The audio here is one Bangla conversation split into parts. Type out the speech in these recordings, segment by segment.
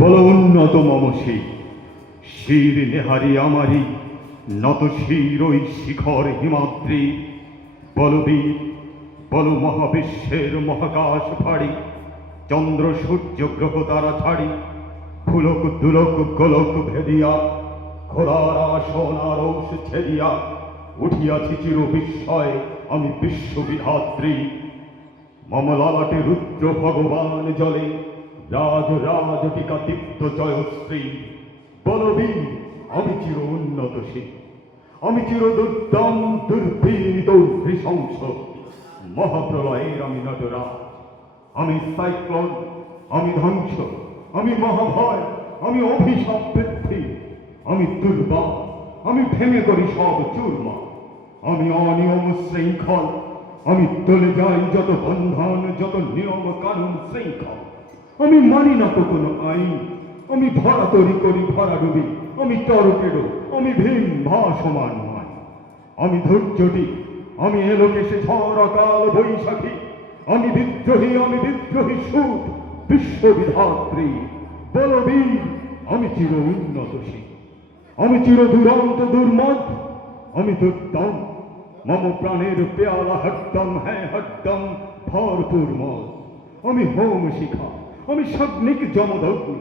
বলো উন্নত মমসী শির নেহারি আমারি নত শির ওই শিখর হিমাদ্রি। বলবীর বল মহাবিশ্বের মহাকাশ ফাড়ি, চন্দ্র সূর্য গ্রহ তারা ছাড়ি, ফুলক দুলক গোলক ভেদিয়া খোলার আসন আরস ছেড়িয়া উঠিয়াছি চির বিস্ময় আমি বিশ্ববিধাত্রী। মম ললাটে রুদ্র ভগবান জলে রাজ রাজ টিকা দীপ্ত জয়শ্রী। বলবীর আমি চির উন্নতশীল, আমি চির দুর্দম দুর্বিনীত নৃশংস। মহাপ্রলয়ের আমি নটরাজ, আমি সাইক্লোন, আমি ধ্বংস, আমি মহাভয়, আমি অভিশাপ বৃদ্ধি, আমি দুর্বার, আমি ভেঙে করি সব চূর্মা। আমি অনিয়ম শৃঙ্খল, আমি তুলে যাই যত বন্ধন যত নিয়ম কানুন শৃঙ্খল। আমি মানি না তো কোনো আইন, আমি ভরা তরি করি ভরা ডুবি, আমি টরপেডো, আমি ভীম ভাসমান নয়। আমি ধৈর্যটি, আমি এলোকেশে ঝড় অকাল বৈশাখী, আমি বিদ্রোহী সুখ বিশ্ববিধাত্রী। বলবীর আমি চির উন্নতশীল, আমি চির দুরন্ত দুর্মদ, আমি দুর্দম। মম প্রাণের পেয়ালা হরদম হ্যাঁ হরদম ভরপুর মদ। আমি হোম শিখা, আমি সগ্নিক যমদগ্নি,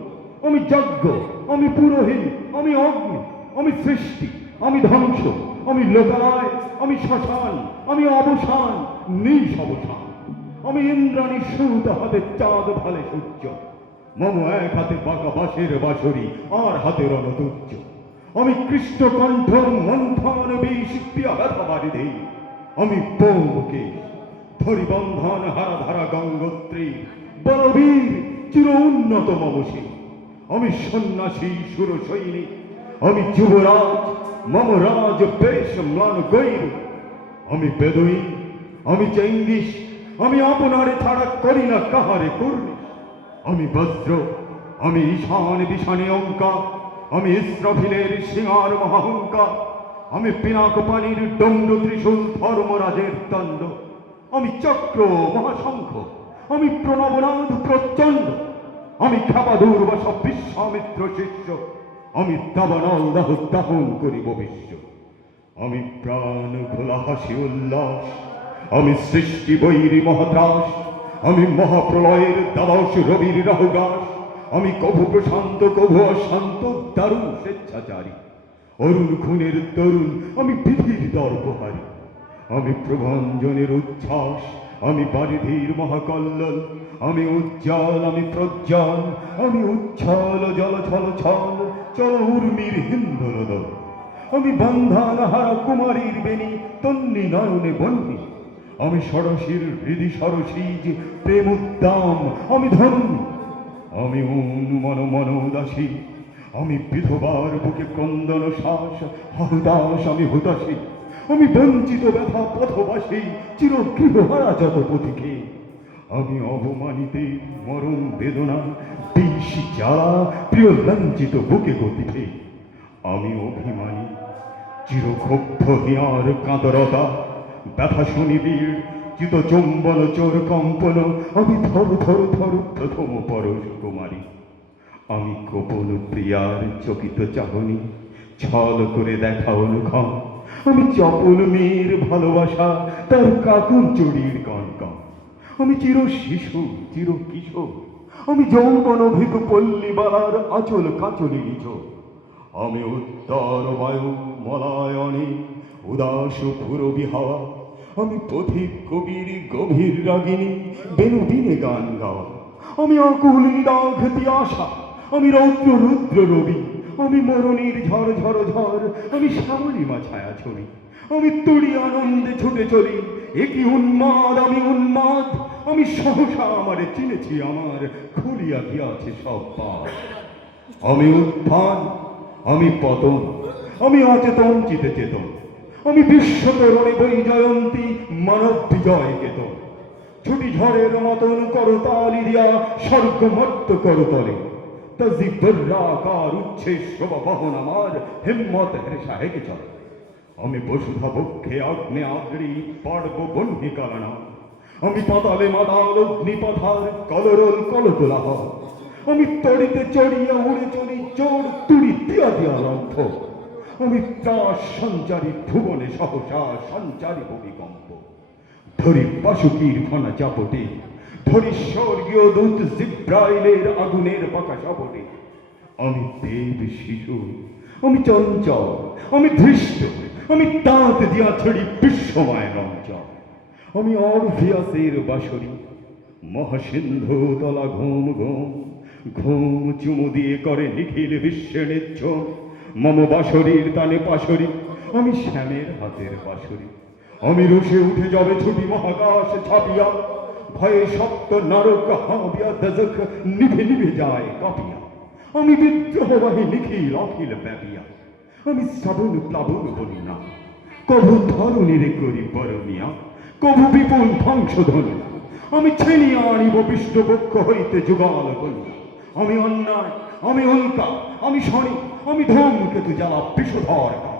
আমি যজ্ঞ, আমি পুরোহিত, আমি অগ্নি, আমি সৃষ্টি, আমি ধ্বংস, আমি লোকালয়, আমি শ্মশান, আমি অবসান নিঃসবসান। আমি ইন্দ্রাণী সুত হাতে চাঁদ ভালে সূর্য, মম এক হাতে বাঁকা বাঁশের বাঁশরি আর হাতে রণতুর্য। আমি কৃষ্ণকণ্ঠ মন্থন বিষ পিয়া ব্যথা বাড়ি দেই, আমি পৌমকে ধরি বন্ধন হারা ধারা গঙ্গোত্রী। বলবীর চির উন্নত মমসী, আমি সন্ন্যাসী সুর সৈনিক, আমি যুবরাজ মম রাজ বেশ ম্লান গৈর। আমি বেদুইন, আমি চেঙ্গিস, আমি আপনারে ছাড়া করি না কাহারে কুর্নিশ। আমি বজ্র, আমি ঈশান বিশানে অঙ্কা, আমি ইস্রাফিলের সিংহার মহাহংকার। আমি পিনাক পানির দণ্ড ত্রিশূল ধর্মরাজের দণ্ড। আমি চক্র মহাশঙ্খ, আমি প্রণবনাদ প্রচণ্ড। আমি খাবাদুর বা সব বিশ্বামিত্র শিষ্য, আমি দাবানল দাহ দাহন করিব বিশ্ব। আমি প্রাণ ঘোলা হাসি উল্লাস, আমি সৃষ্টি বৈরী মহাত্রাস, আমি মহাপ্রলয়ের দ্বাদশ রবির রাহুগাস। আমি কভু প্রশান্ত কভু অশান্ত দারুণ স্বেচ্ছাচারী, অরুণ খুনের তরুণ, আমি বিধির দর্পহারী। আমি প্রভঞ্জনের উচ্ছ্বাস, আমি বারিধির মহাকল্লোল, আমি উজ্জ্বল, আমি প্রজ্জ্বল, আমি উচ্ছল জল ছল ছল চল উর্মির হিন্দোল দল। আমি বন্ধান হারা কুমারীর বেণী তন্নি নয়নে বন্যী, আমি ষড়শীর হৃদি সরসীজ প্রেম উদ্দাম, আমি ধন্যী। আমি মন মন উদাসী, আমি বিধবার বুকে ক্রন্দন শ্বাস হতাশ, আমি হুতাশী। আমি বঞ্চিত ব্যথা পথবাসী চির গৃহহারা যত পথিকে। আমি অবমানিতে মরণ বেদনা বিষ জ্বালা প্রিয় লাঞ্ছিত বুকে গতিতে। আমি অভিমানী চিরক্ষুব্ধ হিয়ার কাঁদরতা, ব্যথা শুনিবীর চিত চুম্বন চোর কম্পন। আমি ধর ধর ধর প্রথম পরশ কুমারী, আমি গোপন প্রিয়ার চকিত চাহনি ছল করে দেখা অনুক্ষণ। আমি চপল মেয়ের ভালোবাসা তার কাকুন চড়ির কনকন। আমি চির শিশু চির কিশোর, আমি যৌবন অভিক পল্লীবালার আচল কাচলি নিজ। আমি উত্তর বায়ু মলায়নে উদাস পুরবী হাওয়া, আমি পথিক কবির গভীর রাগিনী বেনুদিনে গান গাওয়া। আমি আকুল নিদাঘ তিয়াসা, আমি রৌদ্র রুদ্র রবি, আমি মরণীর ঝড় ঝড় ঝড়, আমি শ্যামলিমা ছায়া ছবি। আমি তুড়ি আনন্দে ছুটে চলি, একই উন্মাদ আমি উন্মাদ। আমি সহসা আমারে চিনেছি, আমার খুলিয়া গিয়াছে সব পাপ। আমি উত্থান, আমি পতন, আমি অচেতন চিতে চেতন, আমি বিশ্বতরণে বই জয়ন্তী মানব বিজয় কেতন। ছুটি ঝড়ের মতন করতালি দিয়া স্বর্গমত্ত করতলে, তা জিব্বরাকার উচ্ছেদ শোভা বহন আমার হিম্মত হেরেসা হেগে চলে। আমি বসুধা পক্ষে আগ্নে আগ্রি পাড়ব বন্যী কারণা, আমি পাতালে মাতাল অগ্নিপথার কলরোল কলকোলাহল। আমি তড়িতে চড়িয়া উড়ে চলি চোর তুড়ি দিয়া দিয়া লব্ধ। আমি ত্রাস সঞ্চারী ভুবনে সহসা সঞ্চারী ভূমিকম্প। ধরি বাসুকীর ঘনা চাপটে, ধরি স্বর্গীয় দূত জিব্রাইলের আগুনের পাকা সাপটে। আমি দেব শিশু, আমি চঞ্চল, আমি ধৃষ্ট, আমি দাঁত দিয়া ছড়ি বিশ্বময় রঞ্চল। আমি অরভিয়াসের বাঁশরি, মহাসিন্ধু তলা ঘুম ঘুম, ঘুম চুমু দিয়ে করে নিখিল বিশ্বের নিচ্ছম। মম বাঁশরীর তানে পাশরি, আমি শ্যামের হাতের বাঁশরি। আমি রুষে উঠে যাবে ছুটি মহাকাশ ছাপিয়া, ভয়ে সপ্ত নরক হাবিয়া দজক নিভে নিভে যায় কাঁপিয়া। আমি বিদ্রোহবাহী নিখিল অখিল ব্যাপিয়া, আমি শ্রাবণ প্লাবন বলি না, কভু ধরণীর করি বরমিয়া, কভু বিপুল ধ্বংসধ্বনি। আমি ছেনিয়া আনিব বিষ্ণুপক্ষ হইতে যুগাল বলি। আমি অন্যায়, আমি উল্কা, আমি শনি, আমি ধূমকেতু জ্বালা বিষধর কাল।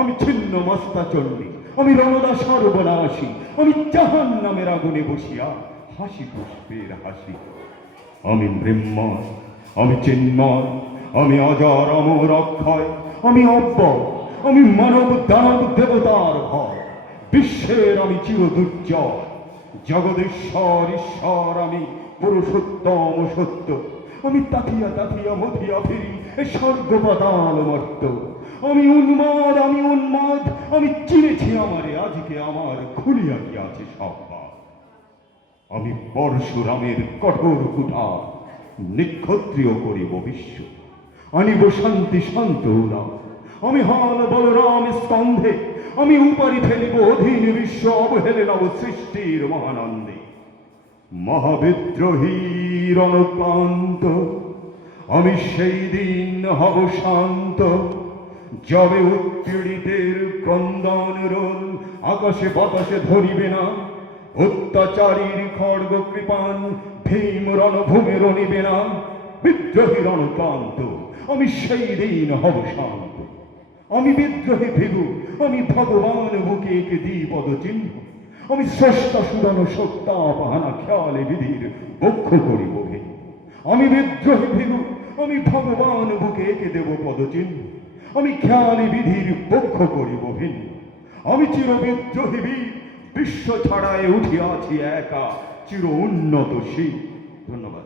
আমি ছিন্ন মস্তা চণ্ডী, আমি রণদা সর্বনাশী, আমি জাহান্নামের আগুনে বসিয়া হাসি পুষ্পের হাসি। আমি মৃন্ময়, আমি চিন্ময়, আমি অজর অমর অক্ষয়, আমি অব্যয়, আমি মানব দানব দেবতার ভয়। বিশ্বের আমি চিরদুর্জয়, জগদীশ্বর ঈশ্বর আমি পুরুষোত্তম সত্য। আমি তাকিয়া তাকিয়া মথিয়া ফিরি এ স্বর্গ পাতাল মর্ত। আমি উন্মাদ, আমি উন্মাদ, আমি চিনেছি আমারে আজকে আমার খুলিয়া গিয়াছে সব পাপ। আমি পরশুরামের কঠোর কুঠার নিক্ষত্রিয় করিব বিশ্ব, আনিব শান্তি শান্ত উদার। আমি হাল বলরাম স্কন্ধে, আমি উপারি ফেলিব অধীন বিশ্ব অবহেলে নব সৃষ্টির মহানন্দে। মহাবিদ্রোহী রণক্লান্ত, আমি সেই দিন হব শান্ত, যবে উৎপীড়িতের ক্রন্দন রোল আকাশে বাতাসে ধরিবে না। অত্যাচারীর খড়গ কৃপান ভীম রণভূমে রণিবে না। বিদ্রোহী রণক্লান্ত, আমি সেই দিন হব শান্ত। আমি বিদ্রোহী ভৃগু, আমি ভগবান বুকে একে দিই পদচিহ্ন। আমি স্রষ্টা সুদান সত্তা পাহানা খেয়ালে বিধির বক্ষ করিব ভিন্ন। আমি বিদ্রোহী ভৃগু, আমি ভগবান বুকে একে দেব পদচিহ্ন। আমি খেয়ালি বিধির বক্ষ করিব ভিন্ন। আমি চির বিদ্রোহী বীর, বিশ্ব ছাড়ায় উঠিয়াছি একা চির উন্নত শির। ধন্যবাদ।